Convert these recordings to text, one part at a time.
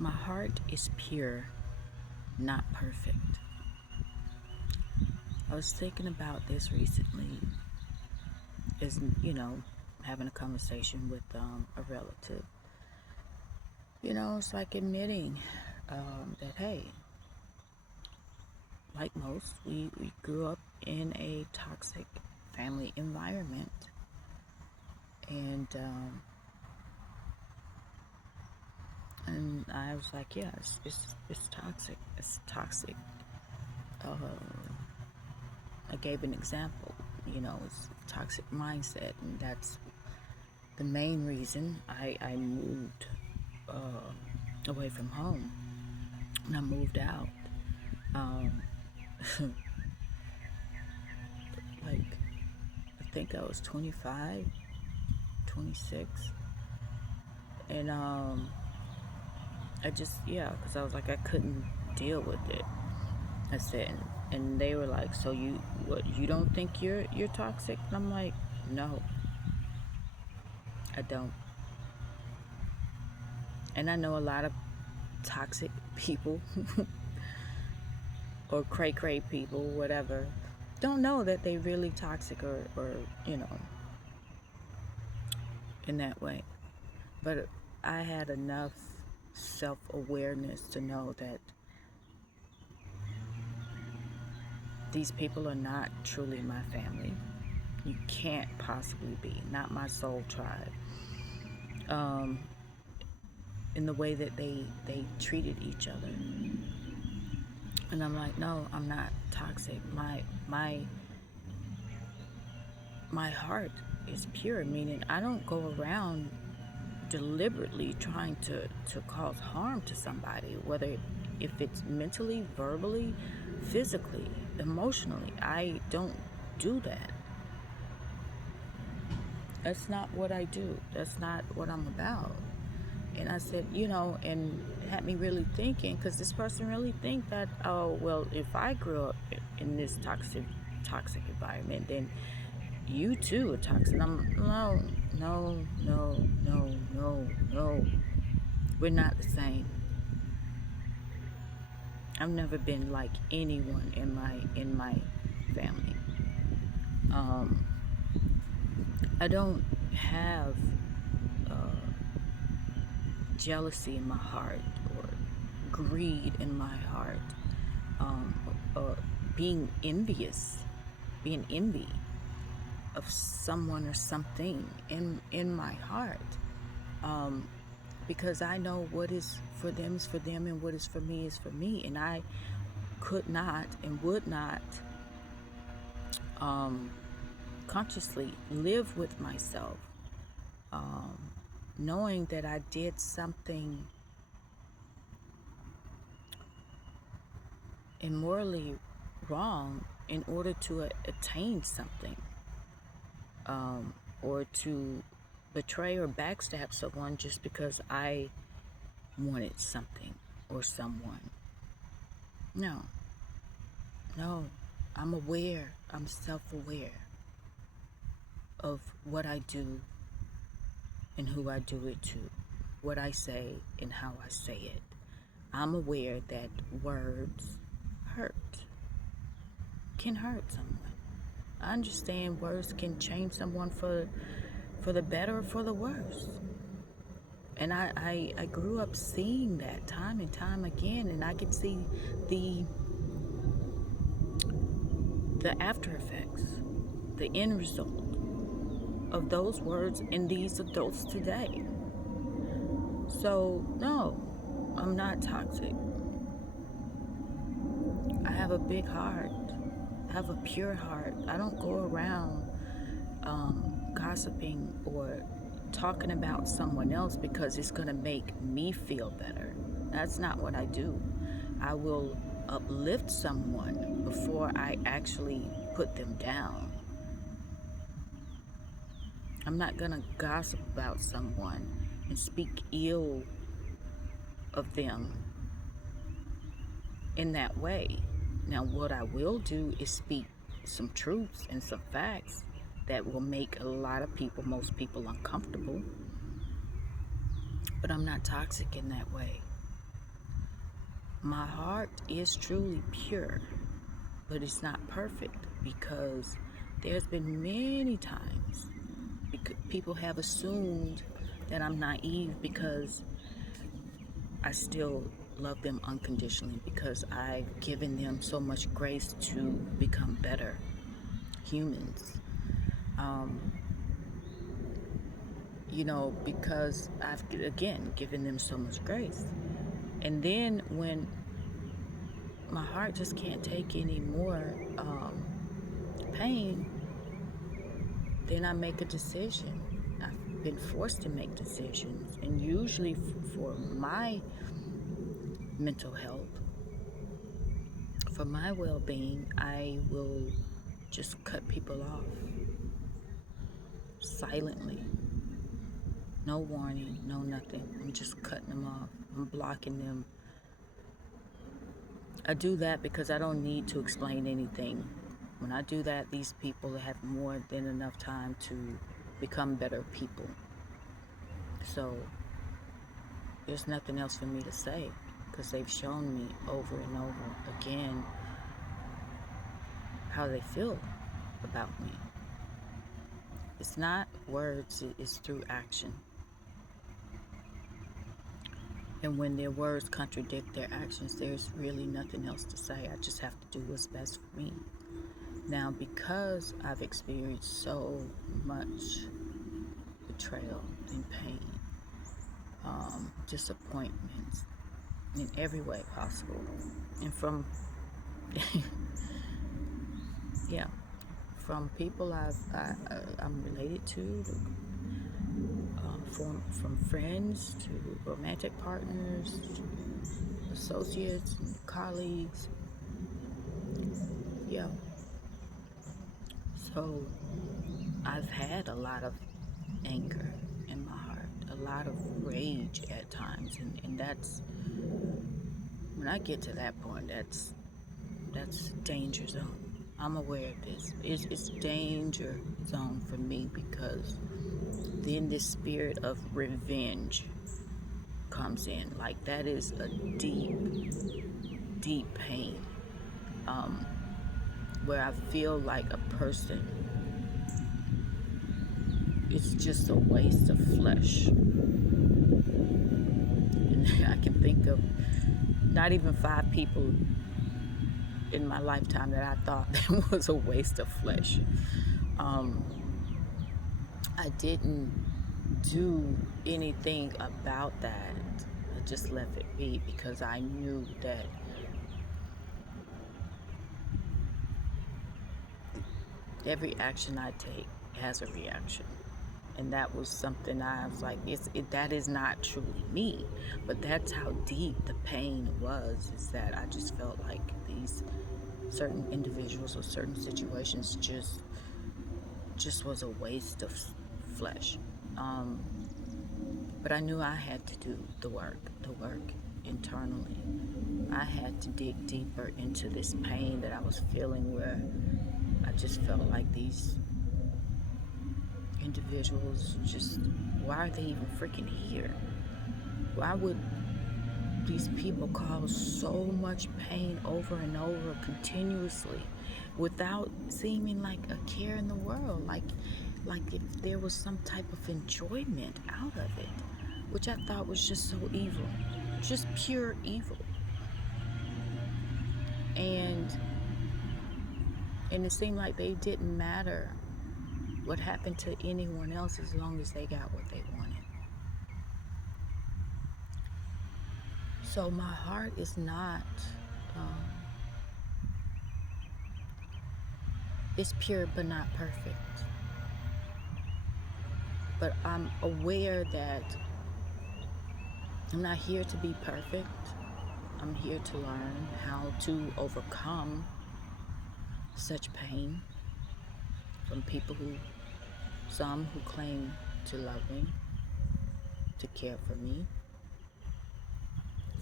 My heart is pure, not perfect. I was thinking about this recently, as having a conversation with a relative. It's like admitting that, hey, like most, we grew up in a toxic family environment. And I was like, yeah, it's toxic. It's toxic. Uh, I gave an example. It's toxic mindset, and that's the main reason I moved away from home, and I moved out. Um, like, I think I was 25, 26, and I just, yeah, because I was like, I couldn't deal with it. I said, and they were like, so you don't think you're toxic? And I'm like, no, I don't. And I know a lot of toxic people or cray people, whatever, don't know that they really toxic or in that way. But I had enough self-awareness to know that these people are not truly my family. You can't possibly be, not my soul tribe. In the way that they treated each other. And I'm like, no, I'm not toxic. My heart is pure, meaning I don't go around deliberately trying to cause harm to somebody, whether if it's mentally, verbally, physically, emotionally. I don't do that. That's not what I do. That's not what I'm about. And I said, and it had me really thinking, because this person really think that, oh, well, if I grew up in this toxic environment, then you too are toxic. I'm no, no, no, no, no, no. We're not the same. I've never been like anyone in my family. Um, I don't have jealousy in my heart or greed in my heart, or being being envy of someone or something in my heart, because I know what is for them is for them, and what is for me is for me, and I could not and would not consciously live with myself, knowing that I did something immorally wrong in order to attain something, or to betray or backstab someone just because I wanted something or someone. No, no, I'm aware, I'm self-aware of what I do and who I do it to, what I say and how I say it. I'm aware that words can hurt someone. I understand words can change someone for the better or for the worse. And I grew up seeing that time and time again, and I could see the after effects, the end result of those words in these adults today. So no, I'm not toxic. I have a big heart. I have a pure heart. I don't go around gossiping or talking about someone else because it's going to make me feel better. That's not what I do. I will uplift someone before I actually put them down. I'm not going to gossip about someone and speak ill of them in that way. Now, what I will do is speak some truths and some facts that will make a lot of people, most people, uncomfortable. But I'm not toxic in that way. My heart is truly pure, but it's not perfect because there's been many times people have assumed that I'm naive because I still love them unconditionally, because I've given them so much grace to become better humans. Um, because I've, again, given them so much grace. And then when my heart just can't take any more pain, then I make a decision. I've been forced to make decisions. And usually for my mental health, for my well-being, I will just cut people off silently. No warning, no nothing. I'm just cutting them off. I'm blocking them. I do that because I don't need to explain anything. When I do that, these people have more than enough time to become better people. So there's nothing else for me to say, because they've shown me over and over again how they feel about me. It's not words, it's through action. And when their words contradict their actions, there's really nothing else to say. I just have to do what's best for me. Now, because I've experienced so much betrayal and pain, disappointments in every way possible, and from yeah, from people I'm related to, from friends to romantic partners, to associates and colleagues. Yeah. So I've had a lot of anger in my heart, a lot of rage at times, and that's, when I get to that point, that's danger zone. I'm aware of this. It's danger zone for me, because then this spirit of revenge comes in. Like, that is a deep, deep pain, where I feel like a person, it's just a waste of flesh. And I can think of not even 5 people in my lifetime that I thought that was a waste of flesh. I didn't do anything about that. I just left it be, because I knew that every action I take has a reaction. And that was something I was like, that is not truly me. But that's how deep the pain was, is that I just felt like these certain individuals or certain situations just was a waste of flesh. But I knew I had to do the work internally. I had to dig deeper into this pain that I was feeling, where I just felt like these individuals just, why are they even freaking here? Why would these people cause so much pain over and over continuously without seeming like a care in the world, like if there was some type of enjoyment out of it, which I thought was just so evil, just pure evil. And it seemed like they didn't matter what happened to anyone else as long as they got what they wanted. So my heart is not, it's pure but not perfect. But I'm aware that I'm not here to be perfect. I'm here to learn how to overcome such pain from people some who claim to love me, to care for me.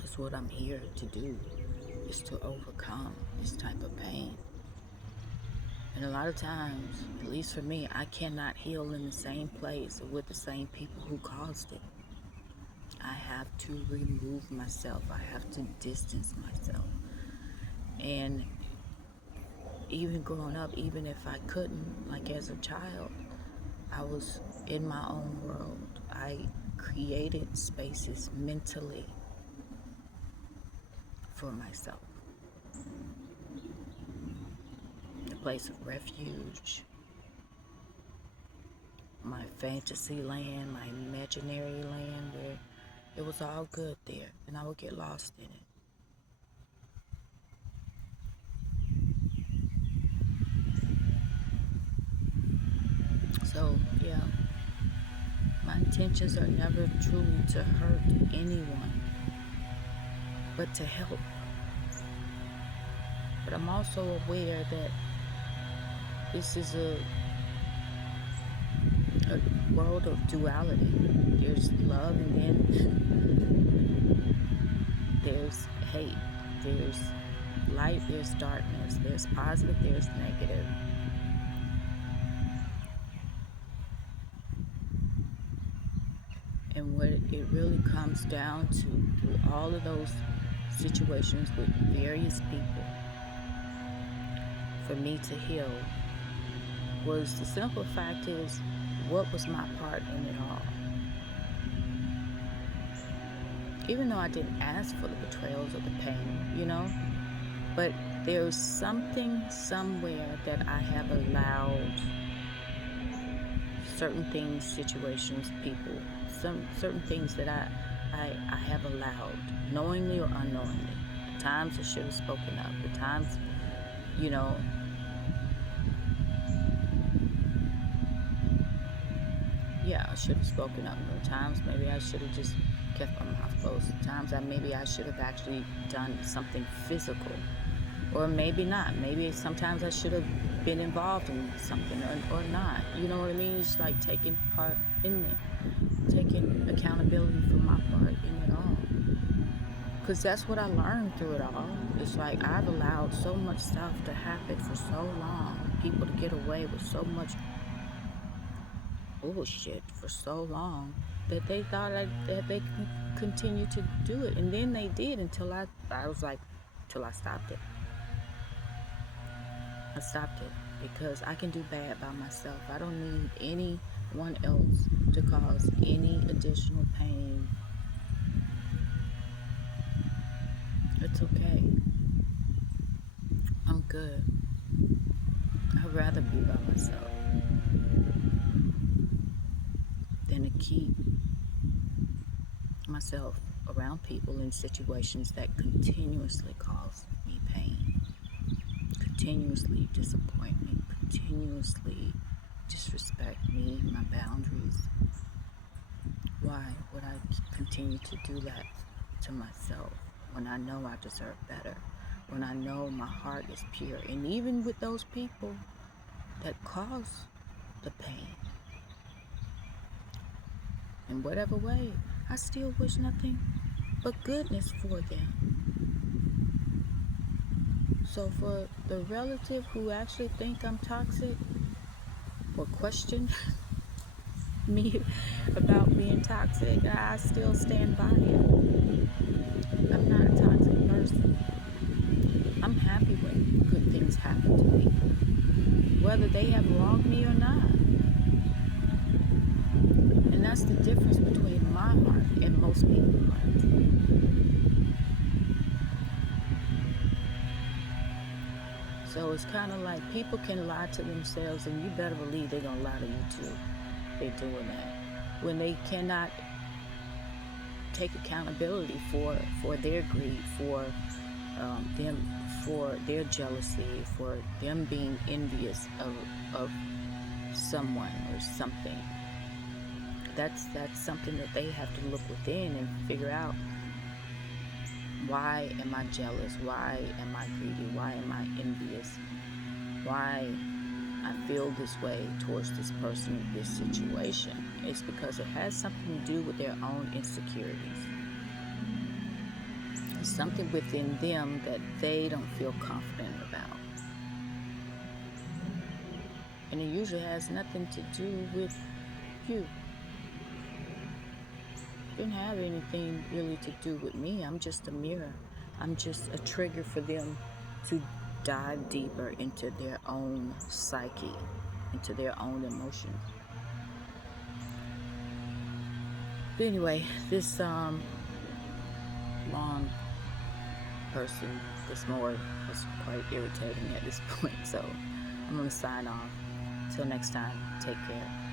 That's what I'm here to do, is to overcome this type of pain. And a lot of times, at least for me, I cannot heal in the same place or with the same people who caused it. I have to remove myself. I have to distance myself. And even growing up, even if I couldn't, like as a child, I was in my own world. I created spaces mentally for myself. A place of refuge, my fantasy land, my imaginary land, where it was all good there, and I would get lost in it. So, yeah, my intentions are never truly to hurt anyone, but to help. But I'm also aware that this is a world of duality. There's love, and then there's hate. There's light, there's darkness. There's positive, there's negative. And what it really comes down to, through all of those situations with various people, for me to heal, was the simple fact is, what was my part in it all? Even though I didn't ask for the betrayals or the pain, but there's something somewhere that I have allowed certain things, situations, people, certain things that I have allowed, knowingly or unknowingly. The times I should have spoken up, the times, you know, yeah, I should have spoken up. The times maybe I should have just kept my mouth closed. The times maybe I should have actually done something physical. Or maybe not. Maybe sometimes I should have been involved in something or not. You know what I mean? It's like taking part in it. Taking accountability for my part in it all. Because that's what I learned through it all. It's like I've allowed so much stuff to happen for so long. People to get away with so much bullshit for so long that they thought that they could continue to do it. And then they did until I was like, till I stopped it. I stopped it because I can do bad by myself. I don't need anyone else to cause any additional pain. It's okay. I'm good. I'd rather be by myself than to keep myself around people in situations that continuously cause me pain, continuously disappoint me, continuously disrespect me, my boundaries. Why would I continue to do that to myself when I know I deserve better, when I know my heart is pure? And even with those people that cause the pain, in whatever way, I still wish nothing but goodness for them. So for the relative who actually think I'm toxic or question me about being toxic, I still stand by it. I'm not a toxic person. I'm happy when good things happen to people, whether they have wronged me or not. And that's the difference between my heart and most people's hearts. So it's kind of like people can lie to themselves, and you better believe they're going to lie to you too. They're doing that. When they cannot take accountability for their greed, for them, for their jealousy, for them being envious of someone or something. That's something that they have to look within and figure out. Why am I jealous? Why am I greedy? Why am I envious? Why I feel this way towards this person in this situation? It's because it has something to do with their own insecurities. It's something within them that they don't feel confident about. And it usually has nothing to do with you. didn't have anything really to do with me. I'm just a mirror. I'm just a trigger for them to dive deeper into their own psyche, into their own emotions. But anyway, this long person, this more was quite irritating at this point. So I'm gonna sign off. Till next time, take care.